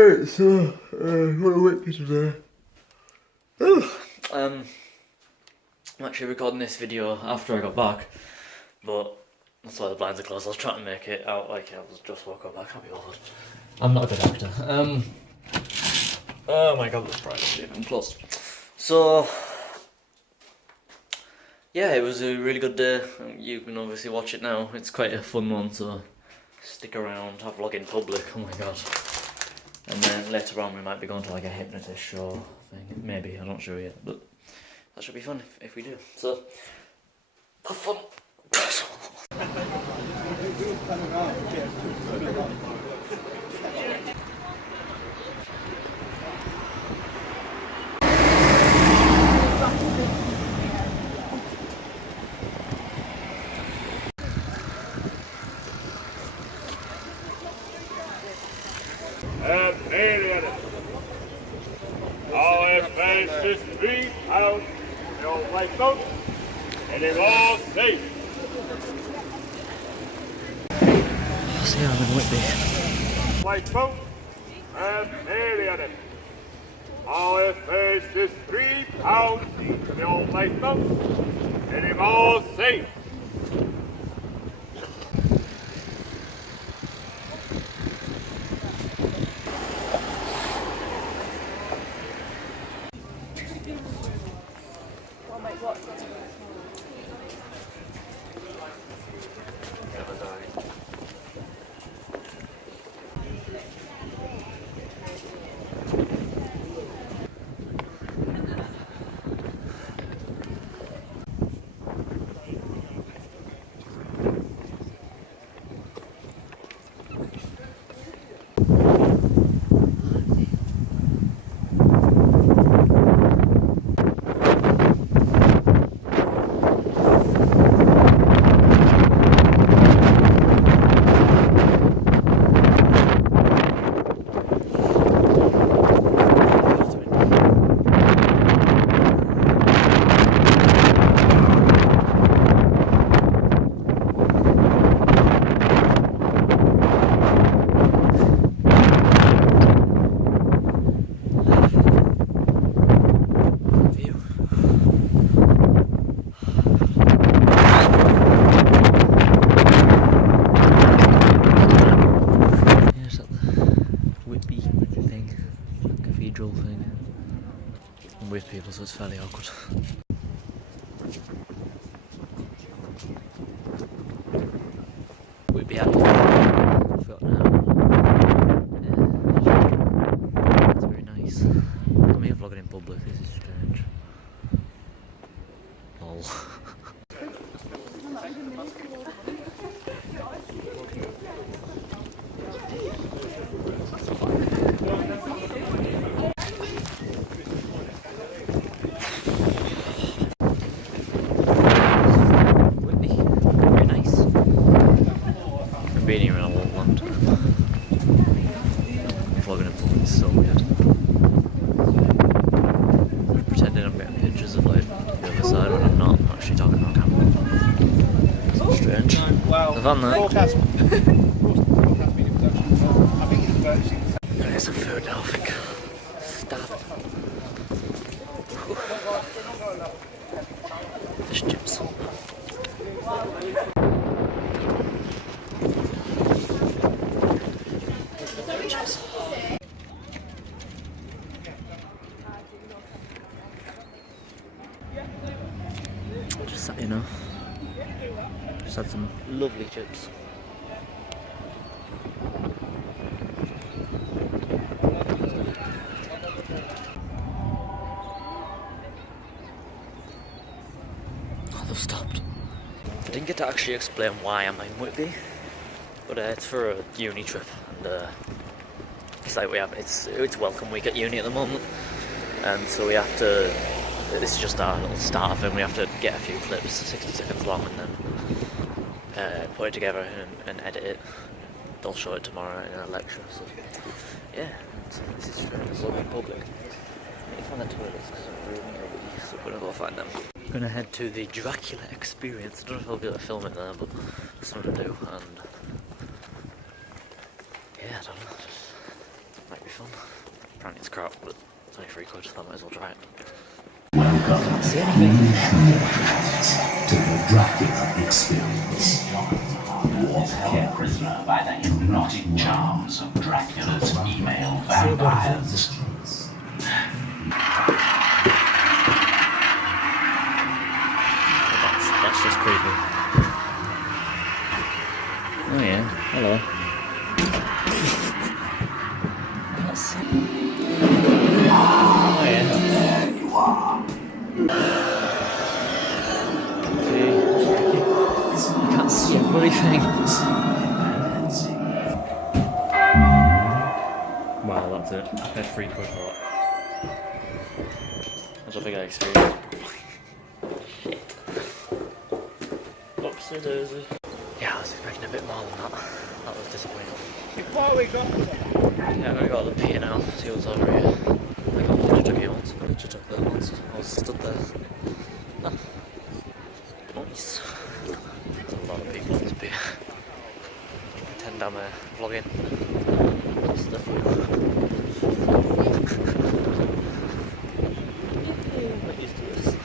Alright, so, I'm gonna Whitby today. I'm actually recording this video after I got back, but that's why the blinds are closed. I was trying to make it out like I was just woke up. I can't be bothered. I'm not a good actor. Oh my god, this privacy even closed. So, yeah, it was a really good day. You can obviously watch it now. It's quite a fun one, so stick around. I'll vlog in public. Oh my god. And then later on we might be going to like a hypnotist show thing. Maybe, I'm not sure yet, but that should be fun if we do. So, have fun. All advanced this street out, your white boat, and they're all safe. So yeah, I'm in Whitby. White boat, and alien. All advanced this street out, your white boat, and they're all safe. Thing. I'm with people, so it's fairly awkward. Whitby at now. Yeah. It's very nice. I'm here vlogging in public, this is strange. Lol. Being here in a long land. Vlogging in public is so weird. I'm pretending I'm getting pictures of like the other side when I'm not actually talking on camera. So strange. The van there. There's some food now, I think. Starving. Fish chips. Just you know, just had some lovely chips. Oh, they've stopped. I didn't get to actually explain why I'm in Whitby, but it's for a uni trip, and it's like it's welcome week at uni at the moment, and so we have to. This is just our little starter thing. We have to get a few clips, 60 seconds long, and then put it together and edit it. They'll show it tomorrow in a lecture. So yeah, this is strange. It's all in public. I need to find the toilets because I'm really hungry, so we're gonna go find them. I'm gonna head to the Dracula Experience. I don't know if I'll be able to film it there, but that's what I'm gonna do. And yeah, I don't know. Might be fun. Apparently it's crap, but it's only £3, so I might as well try it. Welcome Can't see anything. to the Dracula experience. Walk held prisoner by the hypnotic charms of Dracula's email vampires. That's just creepy. Oh yeah, hello. Can't see. Oh yeah. There you are. I can't see a bloody thing. Wow, that's it. I paid £3 for that. I don't think I experienced. Shit. Oopsie daisy. Yeah, I was expecting a bit more than that. That was disappointing. Before we got Yeah, I'm gonna go to the pier now, see what's over here. I got a picture here once, got a picture there once. I was stood there. Ah. Nice. There's a lot of people on this pier. Pretend I'm vlogging. That's the I'm not used to this.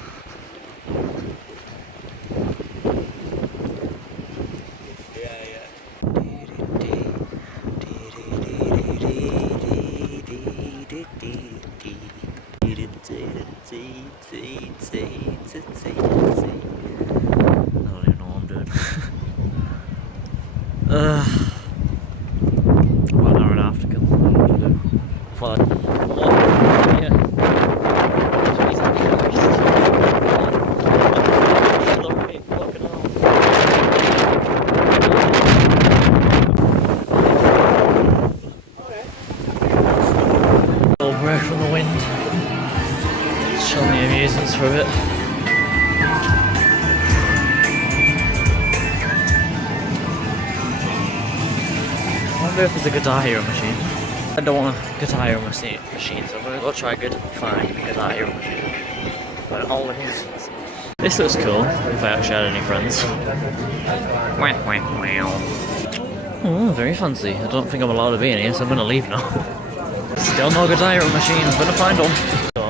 About an hour and a half to kill. What to do? What? Yeah. Jesus Christ. Lo Reid, fucking hell. Little break from the wind. Chill the amusements for a bit. I wonder if there's a Guitar Hero machine. I don't want a Guitar Hero machine, so I'm gonna go try find a Guitar Hero machine. But all it is. This looks cool, if I actually had any friends. Oh, very fancy. I don't think I'm allowed to be in here, so I'm gonna leave now. Still no Guitar Hero machine, I'm gonna find one. So,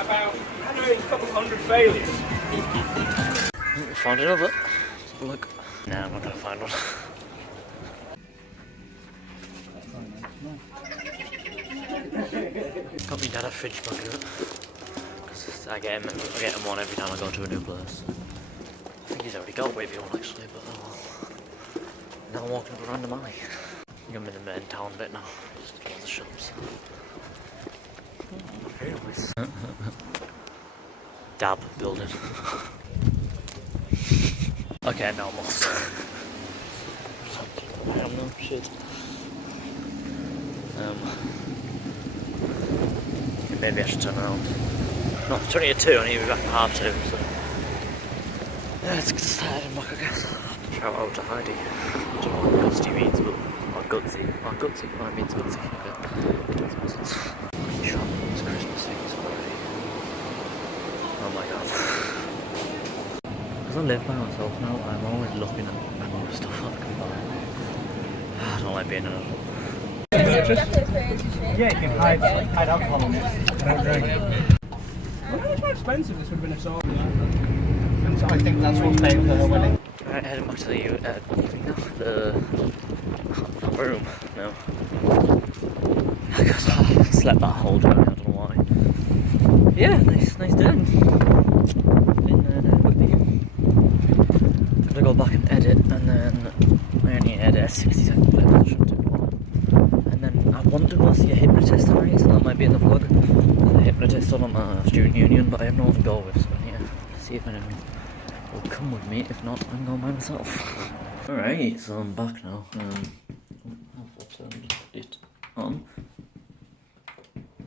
about a couple hundred failures. Found another. Let's have a look. Nah, I'm not gonna find one. Got me dad a fridge bucket. Because I get him one every time I go to a new place. I think he's already got a Whitby one actually, but oh well. Now I'm walking up a random alley. I think I'm in the main town bit now. Just lots of shops. Oh, anyways. Dab building. Okay, no, almost. I don't know, shit. Maybe I should turn around. No, it's 20 to 2, I need to be back at 2:30, so. Yeah, let's get started and back, I guess. Shout out to Heidi. I don't know what Gutsy means, but. Or Gutsy. Or Gutsy. Oh, it means Gutsy. Okay. It makes more sense. Shop, it's Christmas things already. Oh my god. Because I live by myself now, I'm always looking at all the stuff I can buy. I don't like being in a... Yeah, you can hide alcohol in it. Don't drink. I wonder how expensive this would have been a sort. And so I think that's what's paying for her wedding. Right, heading back to the room now. I guess I slept that whole journey, I don't know why. Yeah, nice day. In Whitby. I'm gonna go back and edit, and then I only edit a 60-second clip, so it shouldn't take long. And then I want to go see a hypnotist tonight, so that might be in the vlog. There's a hypnotist on my student union, but I have no one to go with, so I need to see if anyone will come with me. If not, I'm going by myself. Alright, so I'm back now. I've turned it on.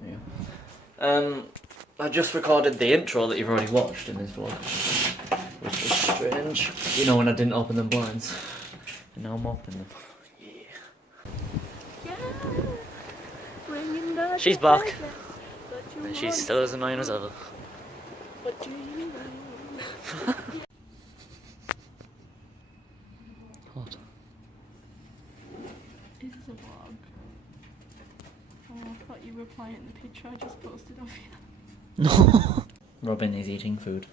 Yeah. I just recorded the intro that you've already watched in this vlog, which is strange. You know, when I didn't open them blinds, and now I'm opening them. Yeah. She's back, and she's still as annoying as ever. Hot. This is a vlog. Oh, I thought you were replying the picture I just posted of you. No. Robyn is eating food.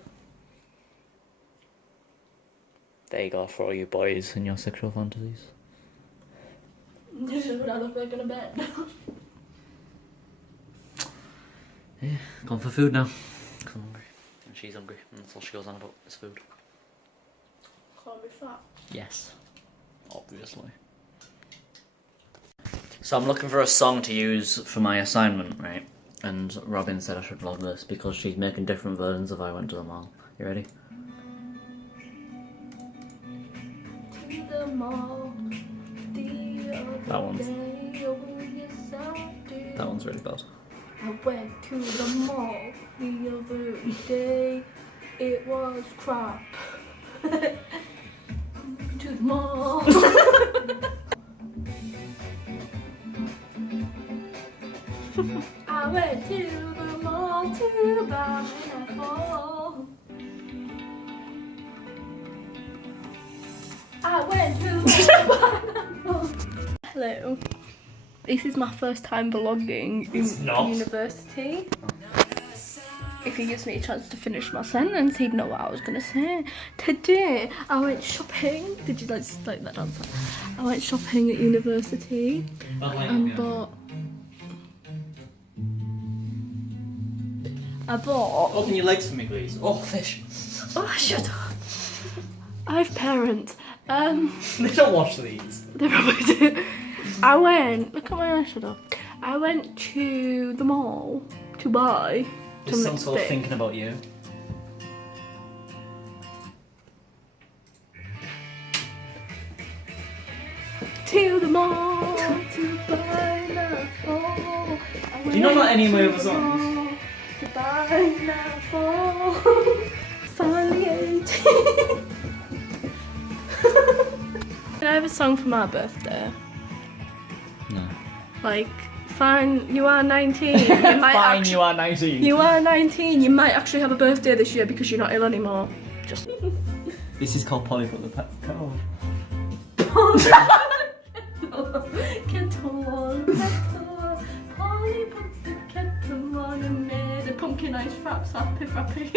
There you go for all you boys and your sexual fantasies. This is what I look like in a bed. Yeah, gone for food now. 'Cause I'm hungry. And she's hungry. And that's all she goes on about is food. Can't be fat. Yes. Obviously. So I'm looking for a song to use for my assignment, right? And Robyn said I should vlog this because she's making different versions of I Went to the Mall. You ready? To the mall. That one's really bad. I went to the mall the other day. It was crap. To the mall. I went to the mall to buy an apple. I went to the mall. Hello. This is my first time vlogging in university. If he gives me a chance to finish my sentence, he'd know what I was gonna say. Today, I went shopping. Did you like that dance? I went shopping at university and bought. Open your legs for me, please. Oh, fish. Oh, shut up. I have parents. They don't watch these. They probably do. I went. Look at my eyes. Shut up. I went to the mall to buy. This song's called Thinking About You. To the mall to buy an apple. Do you not know any of my other songs? To buy an apple. Finally 18. Can I have a song for my birthday? No. Like, fine, you are 19. You might Fine, you are 19. You are 19. You might actually have a birthday this year because you're not ill anymore. Just. This is called Polly Put the Kettle. Kettle on, Polly put the kettle on and made a pumpkin ice frappe, frappy.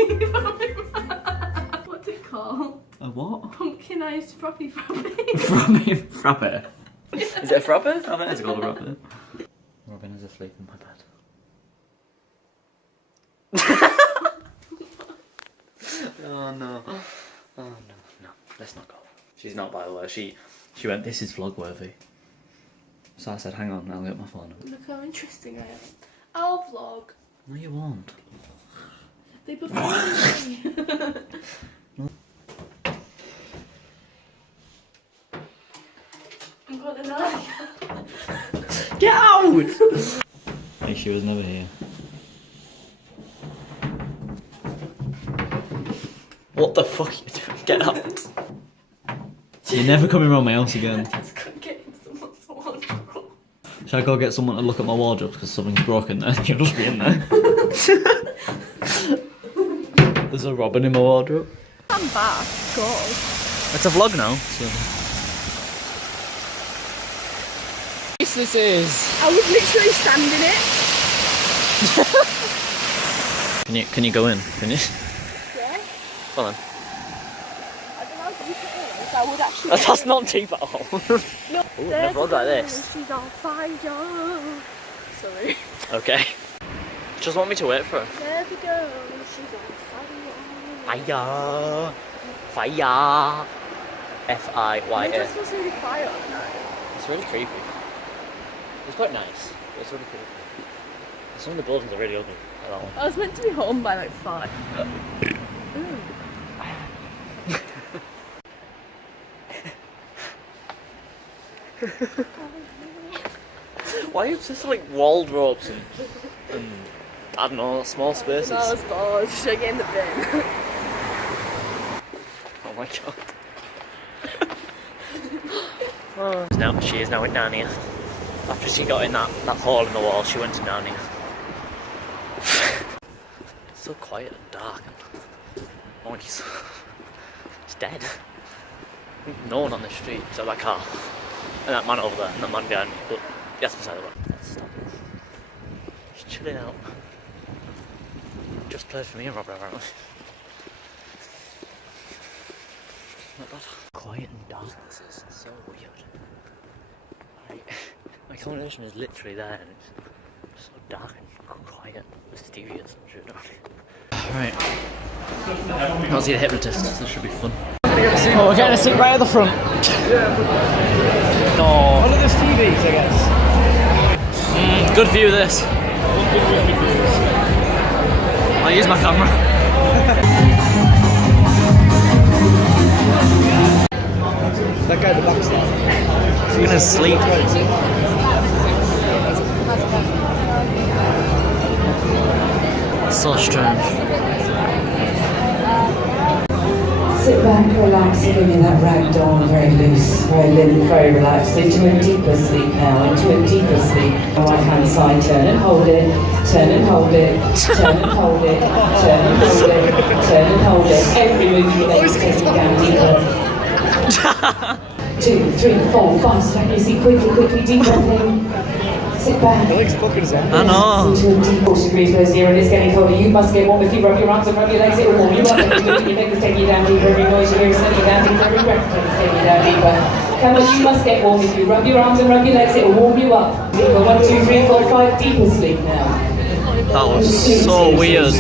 What's it called? A what? Pumpkin ice frappy. Frappe. Is it a frappe? I think it's called a frappe. Robyn is asleep in my bed. Oh no. Oh no. No. Let's not go. She's not, by the way. She went, this is vlog worthy. So I said, hang on, I'll get my phone up. Look how interesting I am. I'll vlog. No, you won't. They prefer me. I'm gonna die. Get out! Hey, she was never here. What the fuck are you doing? Get out. You're never coming around my house again. Just go get someone's wardrobe. Should I go get someone to look at my wardrobe because something's broken there? You'll just be in there. There's a Robyn in my wardrobe. I'm back. God. It's a vlog now, so. This is. I was literally standing it. Can you go in? Can you? Yeah. Come on. I don't know how deep it is. I would actually. That's not deep at all. No, Ooh, never vlogged like this. She's on fire. Sorry. Okay. Just want me to wait for her. There we go. She's on fire. Fire. Fire. F-I-Y-A. It just was really quiet at night. It's really creepy. It's quite nice, but it's really creepy. Some of the buildings are really ugly. I don't I was meant to be home by like 5. Why are you just like walled ropes and I don't know, small spaces? I was bored. Should I get in the bin? Oh my god. Now she is now in Narnia. After she got in that hole in the wall, she went to Narnia. So quiet and dark and oh, he's dead. no one on the street except my car. And that man over there, and that man behind me, but that's beside the road. Just chilling out. Just plays for me and Robyn, apparently. Not bad. Quiet and dark, this is so weird. My accommodation is literally there and it's so dark and quiet, mysterious and shit. Right. I'll see the hypnotist, this should be fun. Oh, we're getting a seat right at the front. No. One of those TVs, I guess. Good view this. I'll use my camera. That guy at the back's there. He's gonna sleep. So strange. Sit back, relax, and give me that rag doll, very loose, very limp, very relaxed, into a deeper sleep now, into a deeper sleep. Right hand side, turn and hold it, turn and hold it, turn and hold it, turn and hold it, turn and hold it. Every move you make is taking you down deeper. 2, 3, 4, 5, slap your seat quickly, deep breath in. Sit back. My leg's fucking his head. I know. Into a deep 40 degrees below zero and it's getting colder. You must get warm. If you rub your arms and rub your legs, it will warm you up. If you do it, your neck is taking you down deeper. Every noise you hear is taking you down deeper. Every breath is taking you down deeper. Come on, you must get warm. If you rub your arms and rub your legs, it will warm you up. Deeper. 1, 2, 3, 4, 5. Deeper sleep now. That was so weird.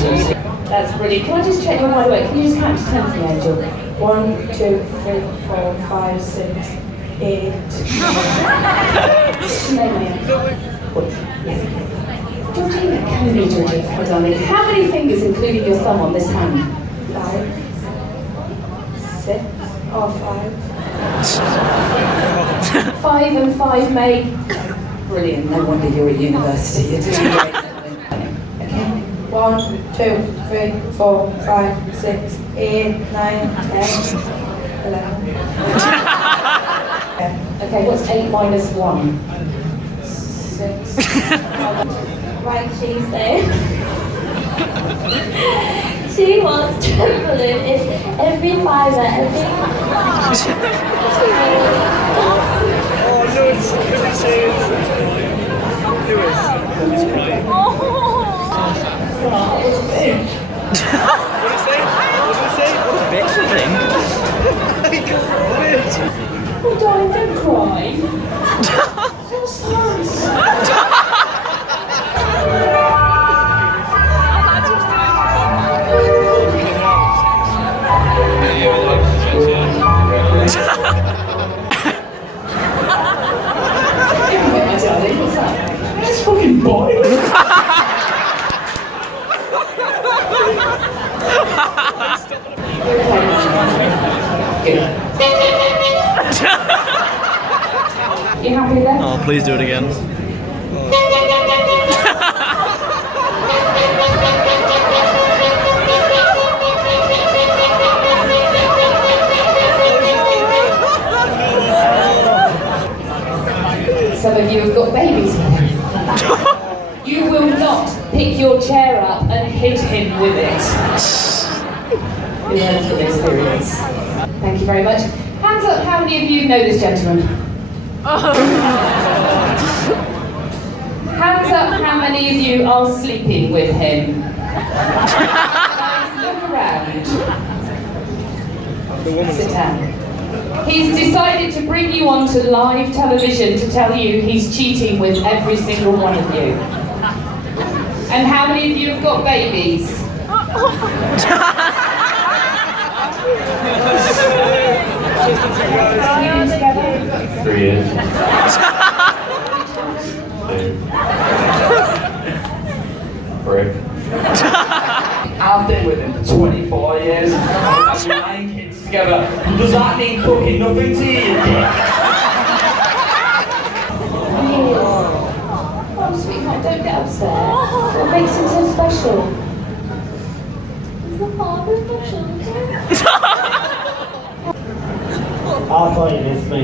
That's brilliant. Can I just check one wide awake? Can you just count to 10 for me, Angel? 1, 2, 3, 4, 5, 6, 8. Yes. Georgina, come with me, Georgina, my darling. How many fingers, including your thumb, on this hand? 5, 6, or 5. 5 and 5, mate. Brilliant. No wonder you're at university. You're doing great. Okay. 1, 2, 3, 4, 5, 6, 8, 9, 10, 11. Okay, what's 8 minus 1? 6. Right, she's there. She was trembling in every fibre, every Oh no, it's Lewis. He's crying. What did he say? What a bitch, I think. Bitch. Oh, darling, don't cry. What's It's fucking boring. You happy with that? Oh, please do it again. Some of you have got babies. You will not pick your chair up and hit him with it. We learned from experience. Thank you very much. Hands up, how many of you know this gentleman? Hands up, how many of you are sleeping with him? Look around. Sit down. He's decided to bring you onto live television to tell you he's cheating with every single one of you. And how many of you have got babies? 3 years. 2. 3. I've been with him for 24 years. I've 9 kids together. Does that mean fucking nothing to you? Oh, sweetheart, don't get upset. What makes him so special? He's the father of my children. I thought you missed me.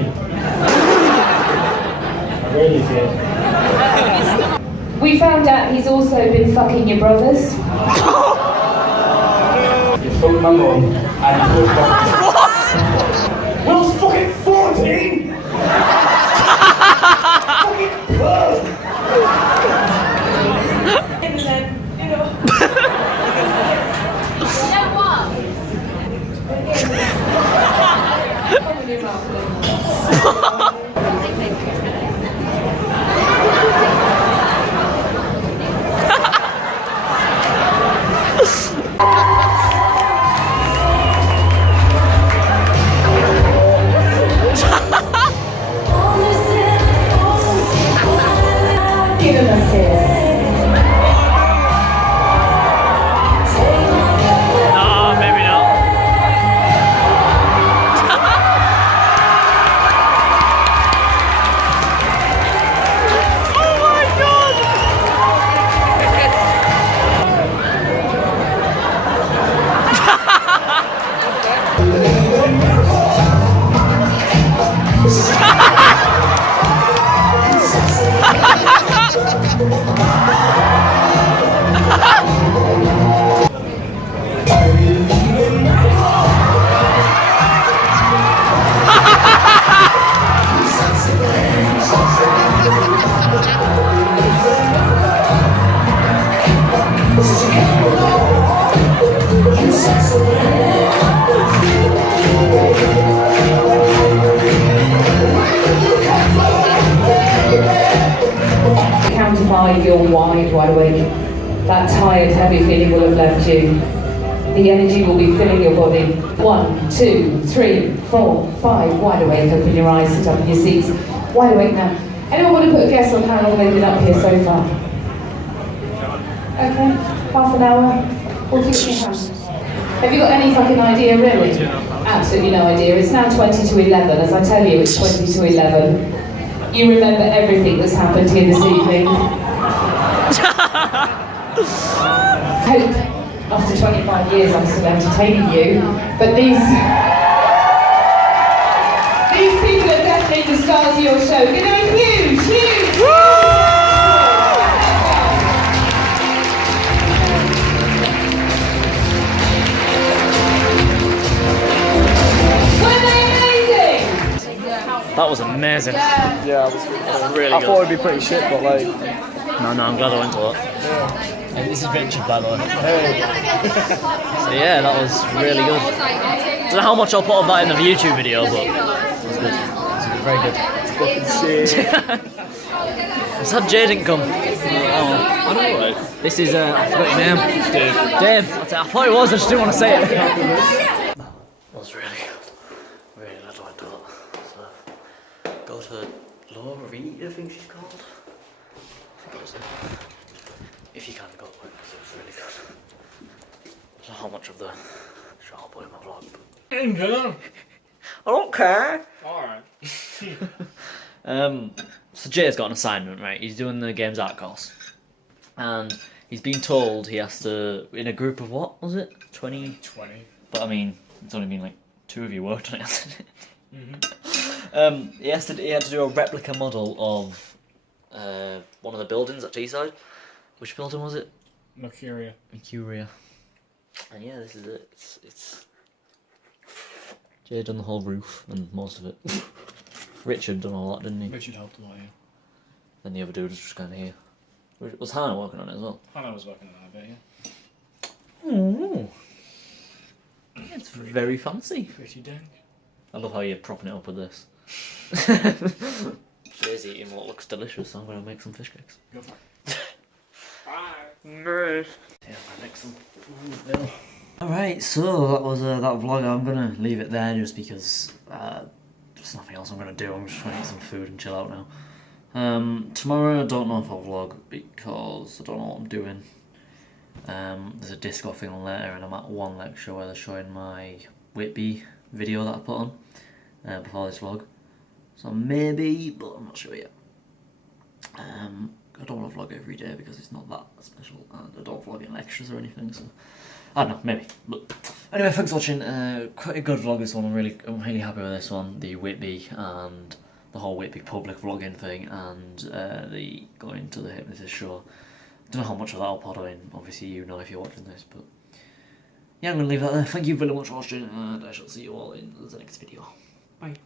I really did. We found out he's also been fucking your brothers. You fucked my mum and you fucked my... Will's fucking team! Fucking cunt! And then, you know. Yeah, what? Come in your mouth then. Give him a kiss. No, maybe not. Oh my god! Count to 5, you're wide awake. That tired, heavy feeling will have left you. The energy will be filling your body. 1, 2, 3, 4, 5. Wide awake, open your eyes, sit up in your seats. Wide awake now. Anyone want to put a guess on how long they've been up here so far? Okay, half an hour. 40 hands. Have you got any fucking idea, really? Absolutely no idea. It's now 20 to 11. As I tell you, it's 20 to 11. You remember everything that's happened here this evening. I hope after 25 years I'm still entertaining you, but these people are definitely the stars of your show. Give them a huge, huge! Were they amazing? That was amazing. Yeah, That was really I good. thought it'd be pretty shit, but like, No, I'm glad I went to that. And this is Richard, by the way. hey, So yeah, that was really good. Don't know how much I'll put of that in the YouTube video, but it was good. It was very good. fucking shit. I'm sad Jay didn't come. I know, right? This is, I forgot your name. Dave. I thought it was, I just didn't want to say it. That was really good. Really glad I went to that. So, go to Lo Reid, I think she's called. I think that was it. If you can go to it, because it was really good. I don't know how much of the shot I'll put in my vlog, but I don't care. Alright. So Jay's got an assignment, right? He's doing the games art course. And he's been told he has to, in a group of what was it? 20? 20. But I mean, it's only been like 2 of you worked on it, hasn't it? He had to do a replica model of one of the buildings at Teesside. Which building was it? Mercuria. And yeah, this is it. It's Jay done the whole roof and most of it. Richard done all that, didn't he? Richard helped a lot, yeah. Then the other dude was just kind of here. Was Hannah working on it as well? Hannah was working on that a bit, yeah. Oh, it's very fancy. Pretty dank. I love how you're propping it up with this. Jay's eating what looks delicious, so I'm going to make some fish cakes. Go for it. Nice. Yeah, I'm going to make some food now. Alright, so that was that vlog. I'm going to leave it there just because there's nothing else I'm going to do. I'm just trying to eat some food and chill out now. Tomorrow I don't know if I'll vlog because I don't know what I'm doing. There's a disco thing on later and I'm at one lecture where they're showing my Whitby video that I put on before this vlog. So maybe, but I'm not sure yet. I don't want to vlog every day because it's not that special and I don't vlog in lectures or anything, so I don't know, maybe. But anyway, thanks for watching. Quite a good vlog this one. I'm really happy with this one. The Whitby and the whole Whitby public vlogging thing and the going to the hypnotist show. I don't know how much of that I'll put in, obviously you know if you're watching this, but yeah, I'm going to leave that there. Thank you very much for watching and I shall see you all in the next video. Bye.